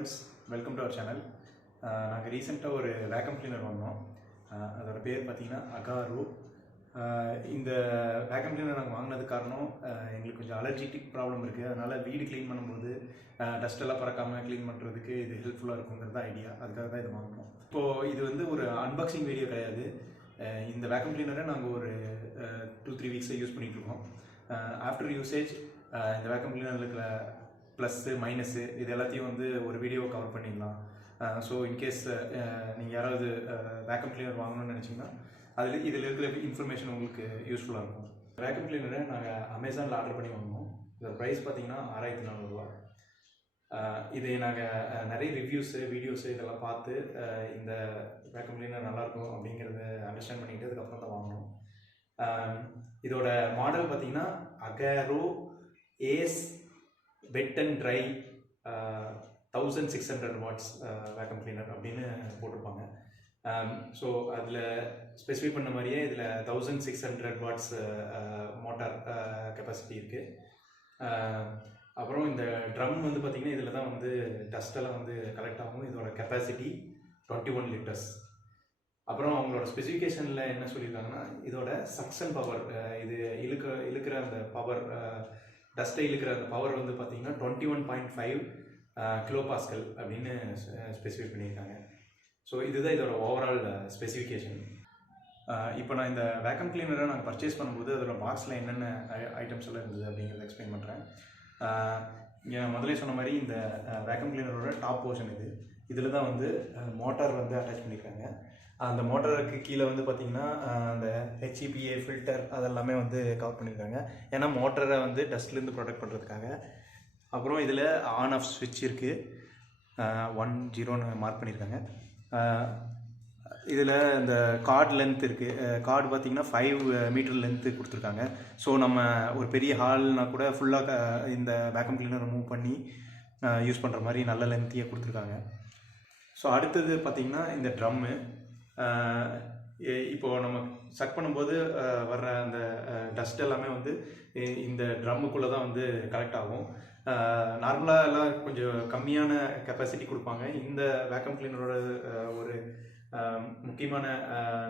Friends, welcome to our channel. நாங்கள் ரீசெண்டாக ஒரு வேக்கம் கிளீனர் வாங்கினோம். அதோட பேர் பார்த்தீங்கன்னா அகாரோ. இந்த வேக்கம் கிளீனர் நாங்கள் வாங்கினது காரணம் எங்களுக்கு கொஞ்சம் அலர்ஜிட்டிக் ப்ராப்ளம் இருக்குது. அதனால் வீடு க்ளீன் பண்ணும்போது டஸ்ட்டெல்லாம் பறக்காமல் க்ளீன் பண்ணுறதுக்கு இது ஹெல்ப்ஃபுல்லாக இருக்குங்கிறது தான் ஐடியா. அதுக்காக தான் இது வாங்கினோம். இப்போது இது வந்து ஒரு அன்பாக்சிங் வீடியோ கிடையாது. இந்த வேக்கம் கிளீனரை நாங்கள் ஒரு 2-3 வீக்ஸை யூஸ் பண்ணிகிட்ருக்கோம். ஆஃப்டர் யூசேஜ் இந்த வேக்கம் கிளீனரில் இருக்கிற ப்ளஸ்ஸு மைனஸு இது எல்லாத்தையும் வந்து ஒரு வீடியோ கவர் பண்ணிடலாம். ஸோ இன்கேஸ் நீங்கள் யாராவது வேக்கம் கிளீனர் வாங்கணும்னு நினச்சிங்கன்னா இதில் இருக்கிற இன்ஃபர்மேஷன் உங்களுக்கு யூஸ்ஃபுல்லாக இருக்கும். வேக்கம் கிளீனரை நாங்கள் அமேசானில் ஆர்டர் பண்ணி வாங்கினோம். இதோட ப்ரைஸ் பார்த்தீங்கன்னா 6400 ரூபா. இதை நாங்கள் நிறைய ரிவ்யூஸு வீடியோஸு இதெல்லாம் பார்த்து இந்த வேக்கம் கிளீனர் நல்லாயிருக்கும் அப்படிங்கிறத அண்டர்ஸ்டாண்ட் பண்ணிக்கிட்டு அதுக்கப்புறம் தான் வாங்கினோம். இதோட மாடல் பார்த்தீங்கன்னா Agaro ace wet and dry 1600 watts vacuum cleaner அப்படின்னு போட்டிருப்பாங்க. ஸோ அதில் ஸ்பெசிஃபை பண்ண மாதிரியே இதில் 1600 வாட்ஸ் மோட்டார் கெப்பாசிட்டி இருக்குது. அப்புறம் இந்த ட்ரம் வந்து பார்த்திங்கன்னா இதில் தான் வந்து டஸ்ட்டெல்லாம் வந்து கலெக்ட் ஆகும். இதோட கெப்பாசிட்டி 21 லிட்டர்ஸ். அப்புறம் அவங்களோட ஸ்பெசிஃபிகேஷனில் என்ன சொல்லியிருக்காங்கன்னா இதோட சக்ஷன் பவர், இது இழுக்கிற அந்த பவர், டஸ்ட்டை இழுக்கிற அந்த பவர் வந்து பார்த்திங்கன்னா 21.5 கிலோ பாஸ்கல் அப்படின்னு ஸ்பெசிஃபை பண்ணியிருக்காங்க. ஸோ இதுதான் இதோட ஓவரால் ஸ்பெசிஃபிகேஷன். இப்போ நான் இந்த வேக்கம் கிளீனரை நாங்கள் பர்ச்சேஸ் பண்ணும்போது அதோட பாக்ஸில் என்னென்ன ஐட்டம்ஸ் எல்லாம் இருந்தது அப்படிங்கிறத எக்ஸ்பிளைன் பண்ணுறேன். முதலே சொன்ன மாதிரி இந்த வேக்கம் கிளீனரோட டாப் போர்ஷன் இதில் தான் வந்து மோட்டார் வந்து அட்டாச் பண்ணியிருக்காங்க. அந்த மோட்டாருக்கு கீழே வந்து பார்த்திங்கன்னா அந்த HEPA ஃபில்டர் அதெல்லாமே வந்து கவர் பண்ணியிருக்காங்க. ஏன்னா மோட்டரை வந்து டஸ்ட்லேருந்து ப்ரொடெக்ட் பண்ணுறதுக்காக. அப்புறம் இதில் ஆன் ஆஃப் ஸ்விட்ச் இருக்குது, 10 மார்க் பண்ணியிருக்காங்க. இதில் இந்த கார்டு லென்த் இருக்குது. கார்டு பார்த்திங்கன்னா 5 மீட்டர் லென்த்து கொடுத்துருக்காங்க. ஸோ நம்ம ஒரு பெரிய ஹால்னால் கூட ஃபுல்லாக இந்த வேக்கம் கிளீனர் மூவ் பண்ணி யூஸ் பண்ணுற மாதிரி நல்ல லென்த்தியாக கொடுத்துருக்காங்க. ஸோ அடுத்தது பார்த்திங்கன்னா இந்த ட்ரம்மு. இப்போது நம்ம சக் பண்ணும்போது வர்ற அந்த டஸ்ட் எல்லாமே வந்து இந்த ட்ரம்முக்குள்ளே தான் வந்து கலெக்ட் ஆகும். நார்மலாக எல்லாம் கொஞ்சம் கம்மியான கெப்பாசிட்டி கொடுப்பாங்க. இந்த வேக்கம் கிளீனரோட ஒரு முக்கியமான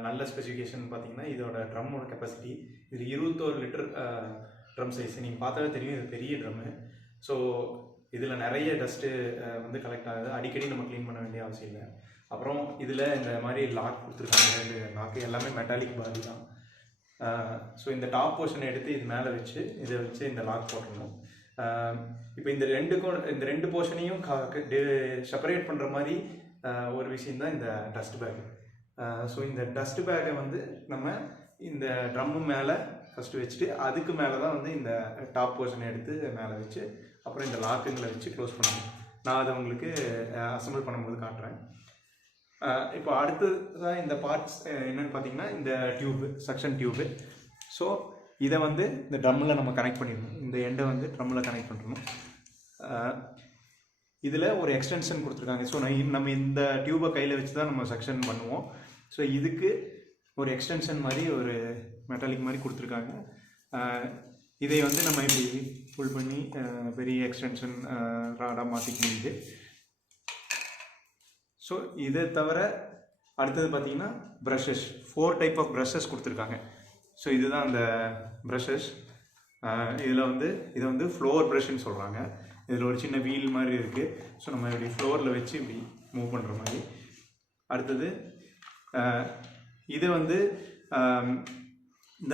நல்ல ஸ்பெசிஃபிகேஷன் பார்த்திங்கன்னா இதோட ட்ரம்மோட கெப்பாசிட்டி. இது 21 லிட்டர் ட்ரம் சைஸ். நீங்கள் பார்த்தாலே தெரியும் இது பெரிய ட்ரம்மு. ஸோ இதில் நிறைய டஸ்ட்டு வந்து கலெக்ட் ஆகுது. அடிக்கடி நம்ம க்ளீன் பண்ண வேண்டிய அவசியம் இல்லை. அப்புறம் இதில் இந்த மாதிரி லாக் கொடுத்துருக்காங்க. இந்த லாக்கு எல்லாமே மெட்டாலிக் பாடி தான். ஸோ இந்த டாப் போர்ஷனை எடுத்து இது மேலே வச்சு இதை வச்சு இந்த லாக் போட்டுடணும். இப்போ இந்த ரெண்டு போர்ஷனையும் செப்பரேட் பண்ணுற மாதிரி ஒரு விஷயம் தான் இந்த டஸ்ட் பேக். ஸோ இந்த டஸ்ட் பேக்கை வந்து நம்ம இந்த ட்ரம்மு மேலே ஃபஸ்ட்டு வச்சுட்டு அதுக்கு மேலே தான் வந்து இந்த டாப் போர்ஷனை எடுத்து மேலே வச்சு அப்புறம் இந்த லாக்குங்களை வச்சு க்ளோஸ் பண்ணணும். நான் அதை உங்களுக்கு அசம்பிள் பண்ணும்போது காட்டுறேன். இப்போ அடுத்ததான் இந்த பார்ட்ஸ் என்னென்னு பார்த்தீங்கன்னா இந்த டியூப்பு, சக்ஷன் டியூப்பு. ஸோ இதை வந்து இந்த ட்ரம்மில் நம்ம கனெக்ட் பண்ணிடணும். இந்த எண்டை வந்து ட்ரம்மில் கனெக்ட் பண்ணணும். இதில் ஒரு எக்ஸ்டென்ஷன் கொடுத்துருக்காங்க. ஸோ நம்ம இந்த டியூபை கையில் வச்சு தான் நம்ம சக்ஷன் பண்ணுவோம். ஸோ இதுக்கு ஒரு எக்ஸ்டென்ஷன் மாதிரி ஒரு மெட்டாலிக் மாதிரி கொடுத்துருக்காங்க. இதை வந்து நம்ம இப்படி ஃபுல் பண்ணி பெரிய எக்ஸ்டென்ஷன் ராடாக மாற்றிக்க முடியுது. ஸோ இதை தவிர அடுத்தது பார்த்திங்கன்னா ப்ரஷஸ், 4 டைப் ஆஃப் ப்ரஷஸ் கொடுத்துருக்காங்க. ஸோ இதுதான் அந்த ப்ரஷஸ். இதில் வந்து இதை வந்து ஃப்ளோர் ப்ரஷ்ன்னு சொல்கிறாங்க. இதில் ஒரு சின்ன வீல் மாதிரி இருக்குது. ஸோ நம்ம இப்படி ஃப்ளோரில் வச்சு இப்படி மூவ் பண்ணுற மாதிரி. அடுத்தது இது வந்து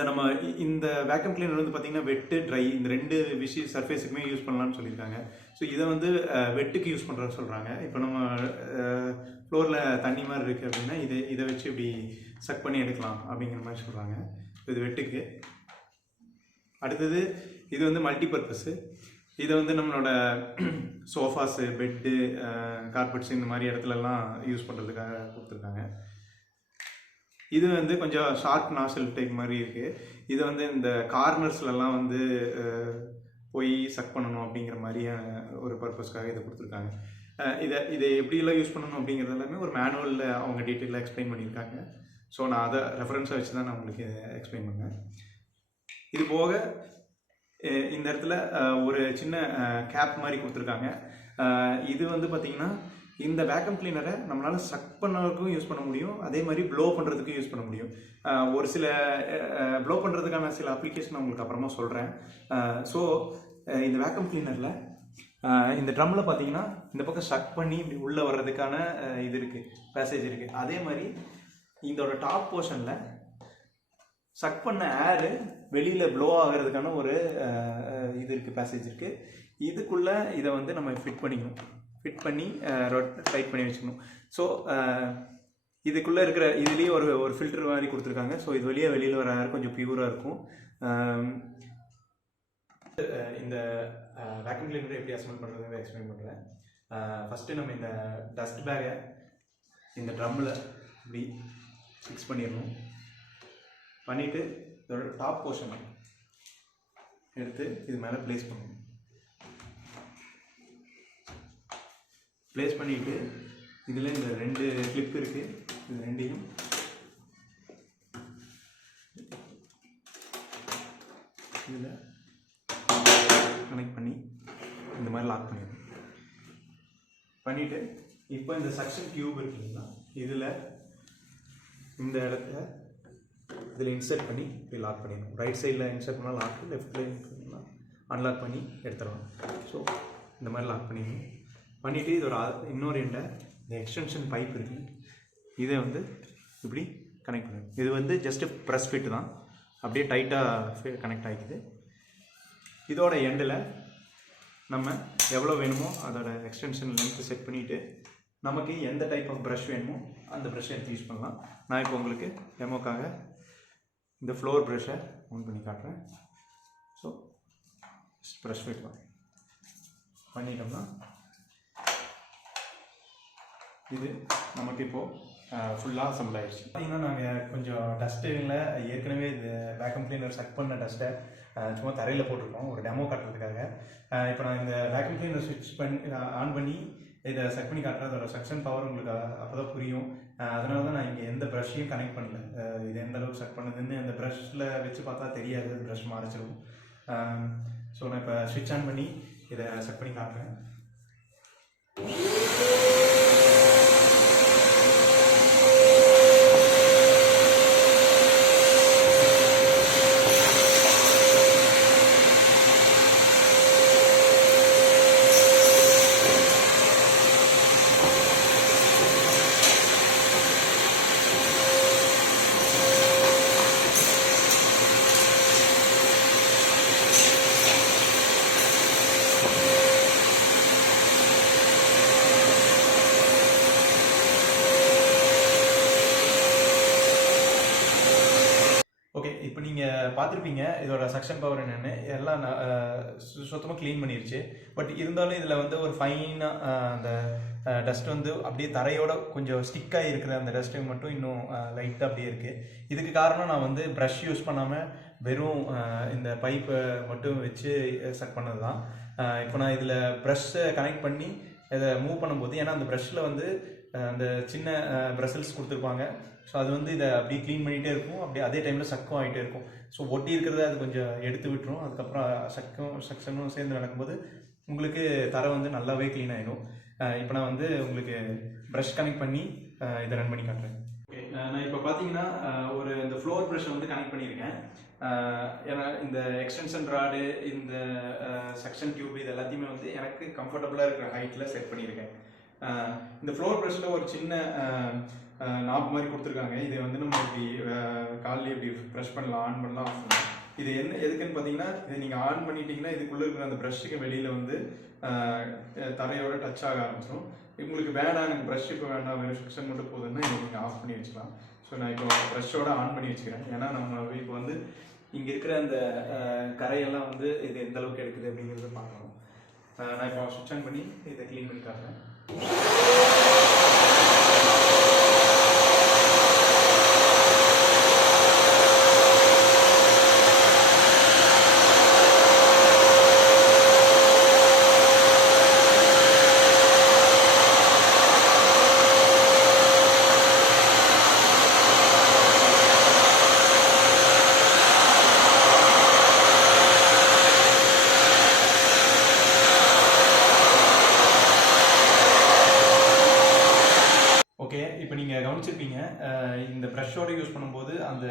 நம்ம இந்த வேக்கம் கிளீனர் வந்து பார்த்திங்கன்னா வெட்டு ட்ரை இந்த 2 சர்ஃபேஸுக்குமே யூஸ் பண்ணலான்னு சொல்லியிருக்காங்க. ஸோ இதை வந்து வெட்டுக்கு யூஸ் பண்ணுறேன்னு சொல்கிறாங்க. இப்போ நம்ம ஃப்ளோரில் தண்ணி மாதிரி இருக்குது அப்படின்னா இதை வச்சு இப்படி சக் பண்ணி எடுக்கலாம் அப்படிங்கிற மாதிரி சொல்கிறாங்க. இது வெட்டுக்கு. அடுத்தது இது வந்து மல்டிபர்பஸ்ஸு. இதை வந்து நம்மளோட சோஃபாஸு, பெட்டு, கார்பெட்ஸ் இந்த மாதிரி இடத்துலலாம் யூஸ் பண்ணுறதுக்காக கொடுத்துருக்காங்க. இது வந்து கொஞ்சம் ஷார்ப் நாசல் டைப் மாதிரி இருக்குது. இதை வந்து இந்த கார்னர்ஸ்லலாம் வந்து போய் சக் பண்ணணும் அப்படிங்கிற மாதிரியான ஒரு பர்பஸ்க்காக இதை கொடுத்துருக்காங்க. இதை எப்படியெல்லாம் யூஸ் பண்ணணும் அப்படிங்கிறது எல்லாமே ஒரு மேனுவலில் அவங்க டீட்டெயிலாக எக்ஸ்பிளைன் பண்ணியிருக்காங்க. ஸோ நான் அதை ரெஃபரன்ஸாக வச்சு தான் நான் உங்களுக்கு எக்ஸ்பிளைன் பண்ணேன். இது போக இந்த இடத்துல ஒரு சின்ன கேப் மாதிரி கொடுத்துருக்காங்க. இது வந்து பார்த்திங்கன்னா இந்த வேக்கம் கிளீனரை நம்மளால் சக் பண்ணுறதுக்கும் யூஸ் பண்ண முடியும், அதே மாதிரி ப்ளோ பண்ணுறதுக்கும் யூஸ் பண்ண முடியும். ஒரு சில ப்ளோ பண்ணுறதுக்கான சில அப்ளிகேஷன் உங்களுக்கு அப்புறமா சொல்கிறேன். ஸோ இந்த வேக்கம் கிளீனரில் இந்த ட்ரம்மில் பார்த்தீங்கன்னா இந்த பக்கம் சக் பண்ணி இப்படி உள்ளே வர்றதுக்கான இது இருக்குது, பேசேஜ் இருக்குது. அதே மாதிரி இதோட டாப் போர்ஷனில் சக் பண்ண ஏரு வெளியில் ப்ளோ ஆகிறதுக்கான ஒரு இது இருக்குது, பேசேஜ் இருக்குது. இதுக்குள்ளே இதை வந்து நம்ம ஃபிட் பண்ணிக்கணும், ஃபிட் பண்ணி டைட் பண்ணி வச்சுக்கணும். ஸோ இதுக்குள்ளே இருக்கிற இதுலேயே ஒரு ஃபில்டர் மாதிரி கொடுத்துருக்காங்க. ஸோ இது வெளியில் வர ஏர் கொஞ்சம் பியூராக இருக்கும். இந்த வேக்யூம் கிளீனர் எப்படி அசம்பிள் பண்ணுறதுன்னு எக்ஸ்பிளைன் பண்ணுறேன். ஃபஸ்ட்டு நம்ம இந்த டஸ்ட் பேக்கை இந்த ட்ரம்மில் இப்படி ஃபிக்ஸ் பண்ணிடணும். பண்ணிவிட்டு இதோட டாப் போர்ஷனை எடுத்து இது மேலே ப்ளேஸ் பண்ணணும். ப்ளேஸ் பண்ணிவிட்டு இதில் இந்த 2 கிளிப் இருக்குது, இது ரெண்டையும் இதில் கனெக்ட் பண்ணி இந்த மாதிரி லாக் பண்ணிடணும். பண்ணிவிட்டு இப்போ இந்த சக்ஷன் டியூப் இருக்குங்களா, இதில் இந்த இடத்துல இதில் இன்சர்ட் பண்ணி இப்படி லாக் பண்ணிடணும். ரைட் சைடில் இன்சர்ட் பண்ணால் லாக், லெஃப்ட்டில் அன்லாக் பண்ணி எடுத்துடலாம். ஸோ இந்த மாதிரி லாக் பண்ணிடணும். பண்ணிவிட்டு இதோட இன்னொரு எண்டை இந்த எக்ஸ்டென்ஷன் பைப் இருக்குது, இதை வந்து இப்படி கனெக்ட் பண்ணணும். இது வந்து ஜஸ்ட்டு ப்ரெஸ் ஃபிட் தான், அப்படியே டைட்டாக கனெக்ட் ஆகிக்குது. இதோட எண்டில் நம்ம எவ்வளோ வேணுமோ அதோட எக்ஸ்டென்ஷன் லென்த்து செட் பண்ணிவிட்டு நமக்கு எந்த டைப் ஆஃப் ப்ரஷ் வேணுமோ அந்த ப்ரஷ்ஷை எடுத்து யூஸ் பண்ணலாம். நான் இப்போ உங்களுக்கு டெமோக்காக இந்த ஃப்ளோர் ப்ரஷ்ஷை ஆன் பண்ணி காட்டுறேன். ஸோ ப்ரஷ் ஃபிட் பண்ணிட்டோம்னா இது நமக்கு இப்போது ஃபுல்லாக அசம்பிள் ஆகிடுச்சு. பார்த்திங்கன்னா நாங்கள் கொஞ்சம் டஸ்ட்டில் ஏற்கனவே இது வேக்கம் கிளீனர் சக் பண்ண டஸ்ட்டை சும்மா தரையில் போட்டிருக்கோம் ஒரு டெமோ காட்டுறதுக்காக. இப்போ நான் இந்த வேக்கம் கிளீனர் ஸ்விட்ச் பண்ணி ஆன் பண்ணி இதை சக் பண்ணி காட்டுறேன். அதோட சக்ஷன் பவர் உங்களுக்கு அப்போ தான் புரியும். அதனால தான் நான் இங்கே எந்த ப்ரஷ்ஷையும் கனெக்ட் பண்ணல. இது எந்த அளவுக்கு சக் பண்ணுதுன்னு அந்த ப்ரஷ்ஷில் வச்சு பார்த்தா தெரியாது, ப்ரஷ் மறைச்சிடும். ஸோ நான் இப்போ ஸ்விட்ச் ஆன் பண்ணி இதை சக் பண்ணி காட்டுறேன். ஓகே, இப்போ நீங்கள் பார்த்துருப்பீங்க இதோட சக்ஷன் பவர் என்னென்னு. எல்லாம் சுத்தமாக க்ளீன் பண்ணிருச்சு. பட் இருந்தாலும் இதில் வந்து ஒரு ஃபைனாக அந்த டஸ்ட் வந்து அப்படியே தரையோட கொஞ்சம் ஸ்டிக்காக இருக்கிற அந்த டஸ்ட்டு மட்டும் இன்னும் லைட்டாக அப்படியே இருக்குது. இதுக்கு காரணம் நான் வந்து ப்ரஷ் யூஸ் பண்ணாமல் வெறும் இந்த பைப்பை மட்டும் வச்சு சக் பண்ணது தான். இப்போ நான் இதில் ப்ரஷ்ஷை கனெக்ட் பண்ணி இதை மூவ் பண்ணும்போது, ஏன்னா அந்த ப்ரஷ்ஷில் வந்து அந்த சின்ன ப்ரஷல்ஸ் கொடுத்துருப்பாங்க. ஸோ அது வந்து இதை அப்படியே க்ளீன் பண்ணிகிட்டே இருக்கும், அப்படியே அதே டைமில் சக்கும் ஆகிட்டே இருக்கும். ஸோ ஒட்டி இருக்கிறத அது கொஞ்சம் எடுத்து விட்டுரும். அதுக்கப்புறம் சக்ஷனும் சேர்ந்து நடக்கும்போது உங்களுக்கு தரை வந்து நல்லாவே க்ளீன் ஆகிடும். இப்போ நான் வந்து உங்களுக்கு ப்ரஷ் கனெக்ட் பண்ணி இதை ரன் பண்ணி காட்டுறேன். ஓகே, நான் இப்போ பார்த்தீங்கன்னா ஒரு இந்த ஃப்ளோர் ப்ரஷ் வந்து கனெக்ட் பண்ணியிருக்கேன். ஏன்னா இந்த எக்ஸ்டென்ஷன் ராடு, இந்த சக்ஷன் டியூப், இது எல்லாத்தையுமே வந்து எனக்கு கம்ஃபர்டபுளாக இருக்கிற ஹைட்டில் செட் பண்ணியிருக்கேன். இந்த ஃப்ளோர் ப்ரஷ்ஷில் ஒரு சின்ன நாப் மாதிரி கொடுத்துருக்காங்க. இதை வந்து நம்ம இப்படி காலில் இப்படி ப்ரெஷ் பண்ணலாம், ஆன் பண்ணலாம், ஆஃப் பண்ணலாம். இது எதுக்குன்னு பார்த்தீங்கன்னா, இதை நீங்கள் ஆன் பண்ணிட்டீங்கன்னா இதுக்குள்ளே இருக்கிற அந்த ப்ரஷ்ஷுக்கு வெளியில் வந்து தரையோட டச் ஆக ஆரம்பிச்சிடும். உங்களுக்கு வேணாம், எனக்கு ப்ரஷ் இப்போ வேண்டாம், வெறும் செக்ஷன் மட்டும் போதுன்னா இதை நீங்கள் ஆஃப் பண்ணி வச்சுக்கலாம். ஸோ நான் இப்போ ப்ரஷ்ஷோட ஆன் பண்ணி வச்சுக்கிறேன். ஏன்னா நம்ம இப்போ வந்து இங்கே இருக்கிற அந்த கரையெல்லாம் வந்து இது எந்த அளவுக்கு எடுக்குது அப்படிங்கிறத பார்க்கணும். நான் இப்போ ஸ்விட்ச் ஆன் பண்ணி இதை க்ளீன் பண்ணி காட்டுறேன். ஓகே, இப்போ நீங்கள் கவனிச்சிருப்பீங்க, இந்த ப்ரஷ்ஷோட யூஸ் பண்ணும்போது அந்த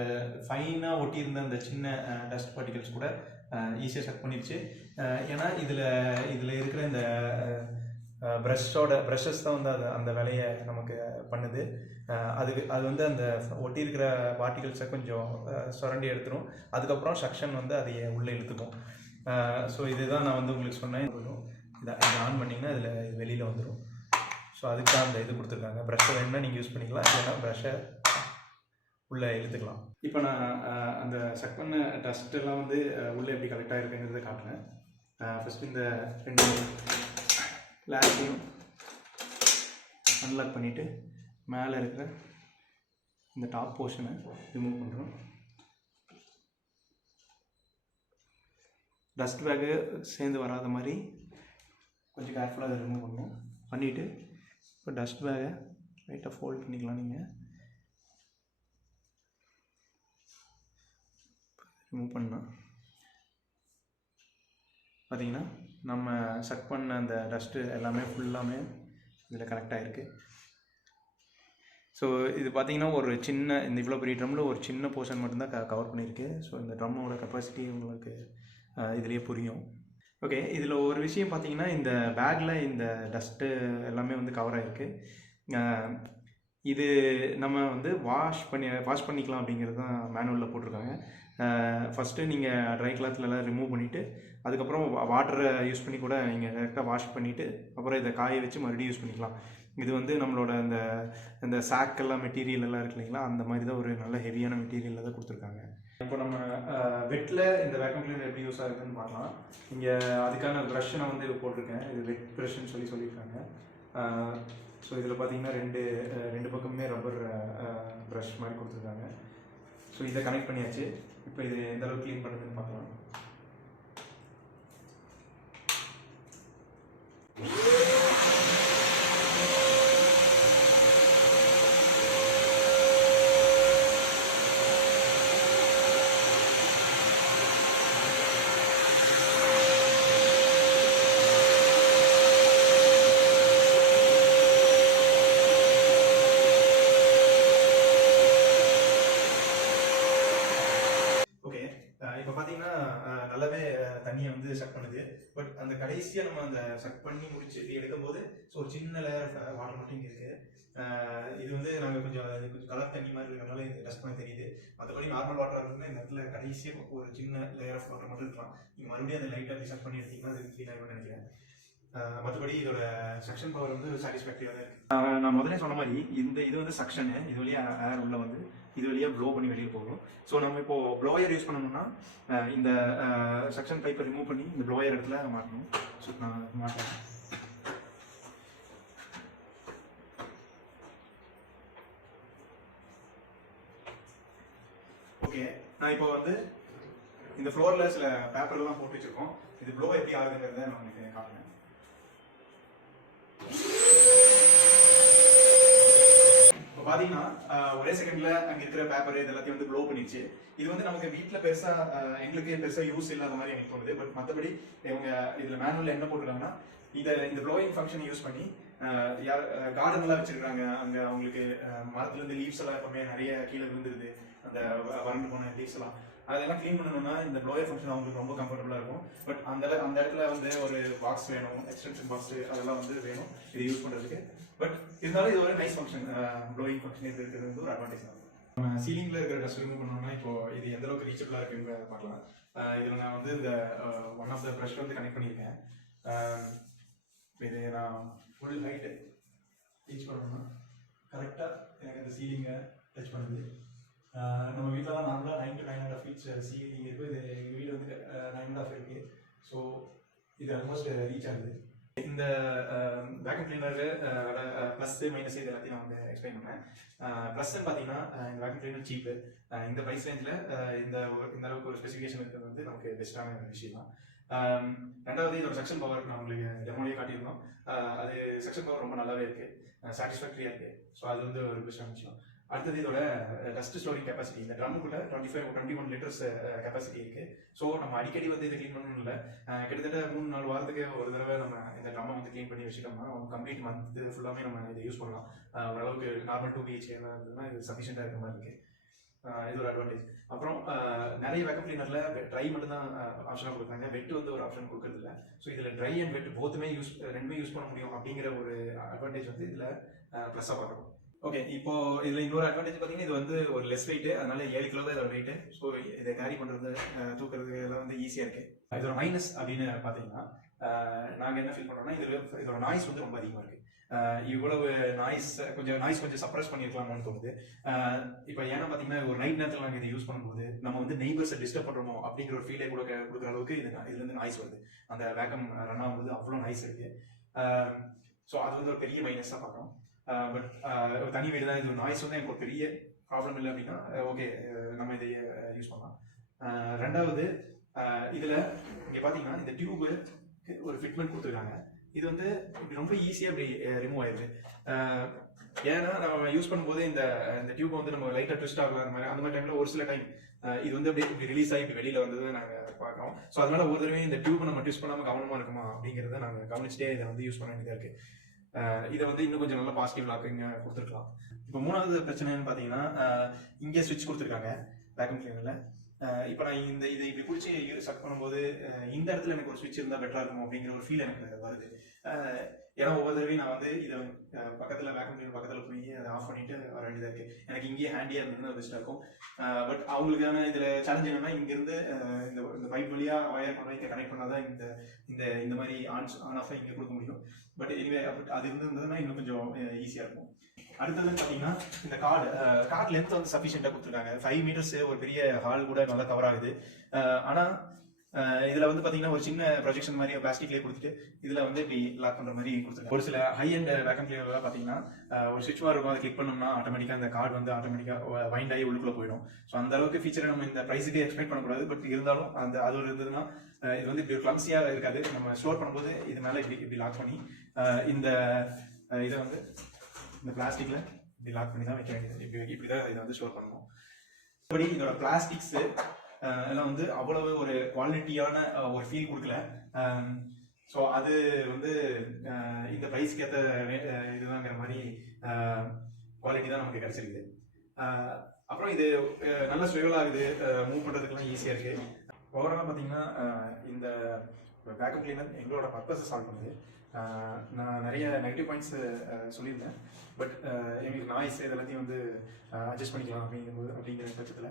ஃபைனாக ஒட்டியிருந்த அந்த சின்ன டஸ்ட் பார்ட்டிகல்ஸ் கூட ஈஸியாக சக் பண்ணிடுச்சு. ஏன்னா இதில் இருக்கிற இந்த ப்ரஷஸ் தான் வந்து அந்த வேலையை நமக்கு பண்ணுது. அது வந்து அந்த ஒட்டியிருக்கிற பார்ட்டிகல்ஸை கொஞ்சம் சுரண்டி எடுத்துடும். அதுக்கப்புறம் சக்ஷன் வந்து அதை உள்ளே இழுத்துக்கும். ஸோ இதுதான் நான் வந்து உங்களுக்கு சொன்னேன். இதை ஆன் பண்ணிங்கன்னா இதில் வெளியில் வந்துடும். ஸோ அதுக்கு தான் அந்த இது கொடுத்துருக்காங்க. ப்ரஷ்ஷை வேணுன்னா நீங்கள் யூஸ் பண்ணிக்கலாம், இல்லைன்னா ப்ரஷ்ஷை உள்ளே இழுத்துக்கலாம். இப்போ நான் அந்த சக் பண்ண டஸ்ட்டெல்லாம் வந்து உள்ளே எப்படி கலெக்ட் ஆகிருக்குங்கிறத காட்டுறேன். ஃபஸ்ட்டு இந்த 2 லேக்கையும் அன்லாக் பண்ணிவிட்டு மேலே இருக்கிற இந்த டாப் போர்ஷனை ரிமூவ் பண்ணுறோம். டஸ்ட் பேக்கு சேர்ந்து வராத மாதிரி கொஞ்சம் கேர்ஃபுல்லாக அதை ரிமூவ் பண்ணணும். பண்ணிவிட்டு இப்போ டஸ்ட் பேக்கை லைட்டாக ஃபோல்ட் பண்ணிக்கலாம். நீங்கள் ரிமூவ் பண்ணால் பார்த்தீங்கன்னா நம்ம சக் பண்ண அந்த டஸ்ட்டு எல்லாமே ஃபுல்லாமே இதில் கனெக்ட் ஆகிருக்கு. ஸோ இது பார்த்தீங்கன்னா ஒரு சின்ன இந்த இவ்வளோ பெரிய ட்ரம்மில் ஒரு சின்ன போர்ஷன் மட்டும்தான் கவர் பண்ணியிருக்கு. ஸோ இந்த ட்ரம்மோட கெப்பாசிட்டி உங்களுக்கு இதுலேயே புரியும். ஓகே, இதில் ஒரு விஷயம் பார்த்தீங்கன்னா, இந்த பேக்கில் இந்த டஸ்ட்டு எல்லாமே வந்து கவர் ஆகிருக்கு. இது நம்ம வந்து வாஷ் பண்ணிக்கலாம் அப்படிங்கிறது தான் மேனுவலில் போட்டிருக்காங்க. ஃபஸ்ட்டு நீங்கள் ட்ரை கிளாத்லலாம் ரிமூவ் பண்ணிவிட்டு அதுக்கப்புறம் வாட்டரை யூஸ் பண்ணி கூட நீங்கள் டேரெக்டாக வாஷ் பண்ணிவிட்டு அப்புறம் இதை காய வச்சு மறுபடியும் யூஸ் பண்ணிக்கலாம். இது வந்து நம்மளோட இந்த சாக்கெல்லாம் மெட்டீரியல் எல்லாம் இருக்கு இல்லைங்களா, அந்த மாதிரி தான் ஒரு நல்ல ஹெவியான மெட்டீரியலில் தான் கொடுத்துருக்காங்க. இப்போ நம்ம வெட்டில் இந்த வேக்கம் கிளீனர் எப்படி யூஸ் ஆகுதுன்னு பார்க்கலாம். இங்கே அதுக்கான ப்ரஷ்ஷை நான் வந்து போட்டிருக்கேன். இது வெட் ப்ரஷ்ன்னு சொல்லியிருக்காங்க. ஸோ இதில் பார்த்தீங்கன்னா ரெண்டு பக்கமுமே ரப்பர் ப்ரஷ் மாதிரி கொடுத்துருக்காங்க. ஸோ இதை கனெக்ட் பண்ணியாச்சு. இப்போ இது எந்த அளவுக்கு க்ளீன் பண்ணுறதுன்னு பார்க்கலாம். இப்போ பார்த்தீங்கன்னா நல்லாவே தண்ணியை வந்து சக் பண்ணுது. பட் அந்த கடைசியாக நம்ம அந்த சக் பண்ணி முடிச்சு எடுக்கும்போது ஸோ ஒரு சின்ன லேயர் வாட்டர் மட்டும் இங்கே இருக்குது. இது வந்து நாங்கள் கொஞ்சம் கலர் தண்ணி மாதிரி இருக்கிறனால இது டஸ்ட் பண்ண தெரியுது. மற்றபடி நார்மல் வாட்டர் இருக்குன்னா இந்த இடத்துல கடைசியாக ஒரு சின்ன லேயர் ஆஃப் வாட்டர் மட்டும் இருக்கலாம். நீங்கள் மறுபடியும் அதை லைட்டாக சக் பண்ணி எடுத்தீங்கன்னா அது க்ளீன் ஆகும்னு நினைக்கிறேன். மற்றபடி இதோட சக்ஷன் பவர் வந்து சாட்டிஸ்ஃபேக்டரியாக தான் இருக்குது. நான் முதல்ல சொன்ன மாதிரி இது வந்து சக்ஷனு, இது வழியாக ஏர் உள்ள வந்து இது வழியாக ப்ளோ பண்ணி வெளியே போகும். ஸோ நம்ம இப்போது ப்ளோயர் யூஸ் பண்ணணும்னா இந்த சக்ஷன் பைப்பை ரிமூவ் பண்ணி இந்த ப்ளோயர் இடத்துல மாட்டணும். ஸோ நான் மாட்டேன். ஓகே, நான் இப்போ வந்து இந்த ஃப்ளோரில் சில பேப்பர்லாம் போட்டு வச்சுருக்கோம். இது ப்ளோ எப்படி ஆகுதுங்கிறத நான் உங்களுக்கு காட்டுறேன். இப்போ பார்த்தீங்கன்னா ஒரே செகண்ட்ல அங்கே இருக்கிற பேப்பர் இது எல்லாத்தையும் வந்து ப்ளோ பண்ணிடுச்சு. இது வந்து நமக்கு வீட்டில் எங்களுக்கு பெருசாக யூஸ் இல்லாத மாதிரி எனக்கு தோணுது. பட் மற்றபடி இவங்க இதில் மேனுவலில் என்ன போட்டுருக்காங்கன்னா, இந்த ப்ளோயிங் ஃபங்க்ஷனை யூஸ் பண்ணி யார் கார்டன் எல்லாம் வச்சிருக்காங்க, அங்கே அவங்களுக்கு மரத்துலேருந்து லீவ்ஸ் எல்லாம் எப்பவுமே நிறைய கீழே விழுந்துருது, அந்த வறண்டு போன லீவ்ஸ் எல்லாம் அதெல்லாம் க்ளீன் பண்ணணும்னா இந்த ப்ளோயர் ஃபங்க்ஷன் அவங்களுக்கு ரொம்ப கம்ஃபர்டபுளாக இருக்கும். பட் அந்த இடத்துல வந்து ஒரு பாக்ஸ் வேணும், எக்ஸ்டென்ஷன் பாக்ஸ் அதெல்லாம் வந்து வேணும் இது யூஸ் பண்ணுறதுக்கு. பட் இருந்தாலும் இது ஒரு நைஸ் ஃபங்க்ஷன், ப்ளோயிங் ஃபங்க்ஷன் இருக்கிறது வந்து ஒரு அட்வான்டேஜ் தான். நம்ம சீலிங்கில் இருக்கிற டஸ்ட் ரிமூவ் பண்ணோம்னா இப்போ இது எந்த அளவுக்கு ரீச்சபிளாக இருக்குன்னு பார்க்கலாம். இதில் நான் வந்து இந்த ஒன் ஆஃப் த ப்ரஷ் வந்து கனெக்ட் பண்ணியிருக்கேன். இது நான் ஃபுல் ஹைட்டு ரீச் பண்ணணும்னா கரெக்டாக எனக்கு இந்த சீலிங்கை டச் பண்ணுது. நம்ம வீட்டில் தான் நார்மலாக 9 to 9.5 feet சீலிங் இருக்குது. இது எங்கள் வீடு வந்து 9.5 இருக்குது. ஸோ இது ஆல்மோஸ்ட் ரீச் ஆகுது. இந்த வேக்கம் கிளீனர் ப்ளஸ் மைனஸ் இது எல்லாத்தையும் நான் வந்து எக்ஸ்பிளைன் பண்ணேன். ப்ளஸ்ன்னு பார்த்தீங்கன்னா இந்த வேக்கம் கிளீனர் சீப்பு. இந்த ப்ரைஸ் ரேஞ்சில் இந்த அளவுக்கு ஒரு ஸ்பெசிஃபிகேஷன் இருக்கிறது வந்து நமக்கு பெஸ்ட்டான விஷயம் தான். ரெண்டாவது இதோட செக்ஷன் பவர் நான் உங்களுக்கு டெமோலேயே காட்டியிருந்தோம். அது செக்ஷன் பவர் ரொம்ப நல்லாவே இருக்குது, சாட்டிஸ்ஃபேக்டரியாக இருக்குது. ஸோ அது வந்து ஒரு பெஸ்ட்டான விஷயம். அடுத்தது இதோட டஸ்ட் ஸ்டோரிங் கெப்பாசிட்டி. இந்த ட்ரம்முக்குள்ள 21 லிட்டர்ஸ் கெப்பாசிட்டி இருக்கு. ஸோ நம்ம அடிக்கடி வந்து இதை க்ளீன் பண்ணணும் இல்லை, கிட்டத்தட்ட 3-4 வாரத்துக்கு ஒரு தடவை நம்ம இந்த ட்ரம்மை வந்து க்ளீன் பண்ணி வச்சுட்டோம்னா கம்ப்ளீட் மந்த் ஃபுல்லாமே நம்ம இதை யூஸ் பண்ணலாம். ஓரளவுக்கு நார்மல் 2 BHK இருந்ததுன்னா இது சஃபிஷியண்டாக இருக்கிற மாதிரி இருக்கு. இது ஒரு அட்வான்டேஜ். அப்புறம் நிறைய வேக்கம் கிளீனர்ல ட்ரை மட்டும் தான் ஆப்ஷனாக கொடுக்குறாங்க, வெட் வந்து ஒரு ஆப்ஷன் கொடுக்கறது இல்லை. ஸோ இதில் ட்ரை அண்ட் வெட் போத்துமே ரெண்டுமே யூஸ் பண்ண முடியும் அப்படிங்கிற ஒரு அட்வான்டேஜ் வந்து இதில் ப்ளஸ்ஸாக பார்க்கணும். ஓகே, இப்போ இதில் இன்னொரு அட்வான்டேஜ் பார்த்தீங்கன்னா இது வந்து ஒரு லெஸ் வெயிட், அதனால 7 கிலோ தான் இதோட வெயிட். ஸோ இதை கேரி பண்ணுறது தூக்குறது எல்லாம் வந்து ஈஸியாக இருக்கு. இதோட மைனஸ் அப்படின்னு பார்த்தீங்கன்னா நாங்கள் என்ன ஃபீல் பண்ணுறோம்னா இதோட நாய்ஸ் வந்து ரொம்ப அதிகமாக இருக்கு. இவ்வளவு நாய்ஸ் சப்ரஸ் பண்ணியிருக்கலாமோன்னு தோணுது. இப்போ ஏன்னா பார்த்தீங்கன்னா ஒரு நைட் நேரத்தில் நாங்கள் இதை யூஸ் பண்ணும்போது நம்ம வந்து நெய்பர்ஸை டிஸ்டர்ப் பண்ணுறோமோ அப்படிங்கிற ஒரு ஃபீலே கூட கொடுக்குற அளவுக்கு இதுலேருந்து நாய்ஸ் வருது. அந்த வேக்கம் ரன் ஆகும்போது அவ்வளோ நாய்ஸ் இருக்கு. ஸோ அது வந்து ஒரு பெரிய மைனஸாக பார்க்குறோம். பட் தனி வீடு தான், இது நாய்ஸ் வந்து எனக்கு ஒரு பெரிய ப்ராப்ளம் இல்லை அப்படின்னா ஓகே நம்ம இதை யூஸ் பண்ணலாம். ரெண்டாவது இதில் இங்கே பார்த்தீங்கன்னா இந்த டியூபு ஒரு ஃபிட்மெண்ட் கொடுத்துருக்காங்க. இது வந்து ரொம்ப ஈஸியாக இப்படி ரிமூவ் ஆயிடுது. ஏன்னா நம்ம யூஸ் பண்ணும்போது இந்த டியூப் வந்து நம்ம லைட்டாக ட்விஸ்ட் ஆகலாம் அந்த மாதிரி டைமில் ஒரு சில டைம் இது வந்து அப்படியே இப்படி ரிலீஸ் ஆகி இப்படி வெளியில் வந்தது நாங்கள் பார்க்குறோம். ஸோ அதனால ஒரு தடவை இந்த டியூப் நம்ம ட்விஸ்ட் பண்ணாமல் கவனமாக இருக்குமா அப்படிங்கிறத நாங்கள் கவனிச்சுட்டே இதை வந்து யூஸ் பண்ண வேண்டியதாக இருக்குது. இதை வந்து இன்னும் கொஞ்சம் நல்லா பாசிட்டிவ் லாக்கிங்க கொடுத்துருக்கலாம். இப்போ மூணாவது பிரச்சனைன்னு பார்த்தீங்கன்னா இங்கே ஸ்விட்ச் கொடுத்துருக்காங்க வேக்கம் கிளீனரில். இப்போ நான் இதை இப்படி பிடிச்சி சக் பண்ணும்போது இந்த இடத்துல எனக்கு ஒரு ஸ்விட்ச் இருந்தால் பெட்டராக இருக்கும் அப்படிங்கிற ஒரு ஃபீல் எனக்கு வருது. ஏன்னா ஒவ்வொரு தடவையும் நான் வந்து இதை பக்கத்தில் வேக்கம் கிளீனர் பக்கத்தில் போய் அதை ஆஃப் பண்ணிட்டு வர வேண்டியதாக இருக்குது. எனக்கு இங்கேயே ஹேண்டியாக இருந்ததுன்னு பெஸ்ட்டாக இருக்கும். பட் அவங்களுக்கான இதில் சேலஞ்ச் என்னன்னா இங்கேருந்து இந்த பைப் வழியாக வயர் வைக்க கனெக்ட் பண்ணாதான் இந்த மாதிரி ஆன் ஆஃப் இங்கே கொடுக்க முடியும். பட் எனிவே அது இருந்ததுன்னா இன்னும் கொஞ்சம் ஈஸியாக இருக்கும். அடுத்ததுன்னு பார்த்தீங்கன்னா இந்த கார்டு லென்த் வந்து சஃபிஷியண்டாக கொடுத்துருக்காங்க. 5 மீட்டர்ஸ் ஒரு பெரிய ஹால் கூட நல்லா கவர் ஆகுது. ஆனால் இதில் வந்து பார்த்தீங்கன்னா ஒரு சின்ன ப்ரொஜெக்ஷன் மாதிரி பிளாஸ்டிக்லேயே கொடுத்துட்டு இதில் வந்து இப்படி லாக் பண்ணுற மாதிரி கொடுத்துருக்காங்க. ஒரு சில ஹை அண்ட் வேக்கம் கிளீனர்லாம் பார்த்தீங்கன்னா ஒரு ஸ்விட்ச் மாதிரி இருக்கும், அதை கிளிக் பண்ணோம்னா ஆட்டோமேட்டிக்காக அந்த கார்டு வந்து ஆட்டோமேட்டிக்காக வைண்ட் ஆகி உள்ளுக்குள்ளே போயிடும். ஸோ அந்த அளவுக்கு ஃபீச்சரை நம்ம இந்த ப்ரைஸுக்கு எக்ஸ்பெக்ட் பண்ணக்கூடாது. பட் இருந்தாலும் அது ஒரு இருந்ததுன்னா இது வந்து இப்படி கிளம்ஸியாக இருக்காது. நம்ம ஸ்டோர் பண்ணும்போது இது மேலே இப்படி லாக் பண்ணி இந்த இதை வந்து இந்த பிளாஸ்டிக்ல இப்படி லாக் பண்ணி தான் வைக்க வேண்டியது. இப்படிதான் இதை வந்து ஸ்டோர் பண்ணணும். இப்படி இதோட பிளாஸ்டிக்ஸ் எல்லாம் வந்து அவ்வளவு ஒரு குவாலிட்டியான ஒரு ஃபீல் கொடுக்கல. ஸோ அது வந்து இந்த ப்ரைஸ்க்கு ஏற்ற இதுதாங்கிற மாதிரி குவாலிட்டி தான் நமக்கு கிடைச்சிருக்கு. அப்புறம் இது நல்ல ஸ்விவல் ஆகுது, மூவ் பண்ணுறதுக்கெல்லாம் ஈஸியாக இருக்கு. ஓவராலாக பார்த்தீங்கன்னா இந்த வேக்கம் கிளீனர் எங்களோட பர்பஸை சால்வ் பண்ணுது. நான் நிறைய நெகட்டிவ் பாயிண்ட்ஸ் சொல்லியிருந்தேன். பட் எங்களுக்கு நாய்ஸ் இதெல்லாத்தையும் வந்து அட்ஜஸ்ட் பண்ணிக்கலாம் அப்படிங்கிற பட்சத்தில்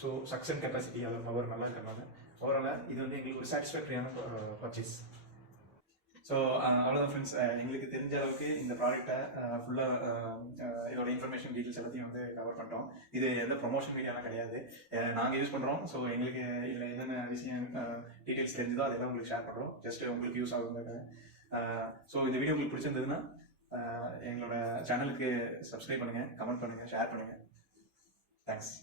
ஸோ சக்சன் கெப்பாசிட்டி அதோட பவர் நல்லா இருக்கிறனால ஓவராலாக இது வந்து எங்களுக்கு ஒரு சாட்டிஸ்ஃபேக்டரியான பர்ச்சேஸ். ஸோ அவ்வளோதான் ஃப்ரெண்ட்ஸ், எங்களுக்கு தெரிஞ்ச அளவுக்கு இந்த ப்ராடக்டை ஃபுல்லாக இதோட இன்ஃபர்மேஷன் டீட்டெயில்ஸ் எல்லாத்தையும் வந்து கவர் பண்ணிட்டோம். இது எந்த ப்ரொமோஷன் வீடியோலாம் கிடையாது, நாங்கள் யூஸ் பண்ணுறோம். ஸோ எங்களுக்கு இதில் என்னென்ன விஷயம் டீட்டெயில்ஸ் தெரிஞ்சதோ அதெல்லாம் உங்களுக்கு ஷேர் பண்ணுறோம், ஜஸ்ட் உங்களுக்கு யூஸ் ஆகுங்க. ஸோ இந்த வீடியோ உங்களுக்கு பிடிச்சிருந்ததுன்னா எங்களோட சேனலுக்கு சப்ஸ்கிரைப் பண்ணுங்கள், கமெண்ட் பண்ணுங்கள், ஷேர் பண்ணுங்கள். தேங்க்ஸ்.